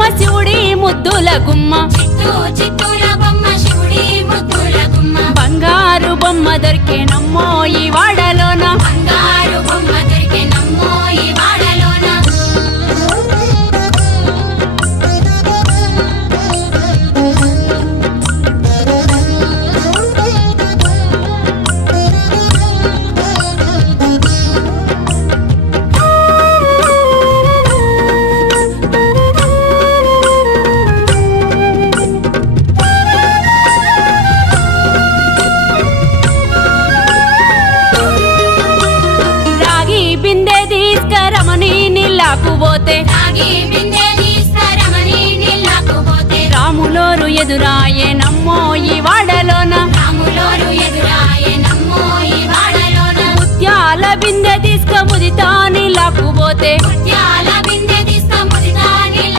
బొమ్మ శివుడి ముద్దుల గుమ్మ చిత్తూల బొమ్మ శివుడి ముద్దుల గుమ్మ బంగారు బొమ్మ దొరికే నమ్మో ఈ వాడలోన బంగారు బొమ్మ దొరికే నమ్మో ఈ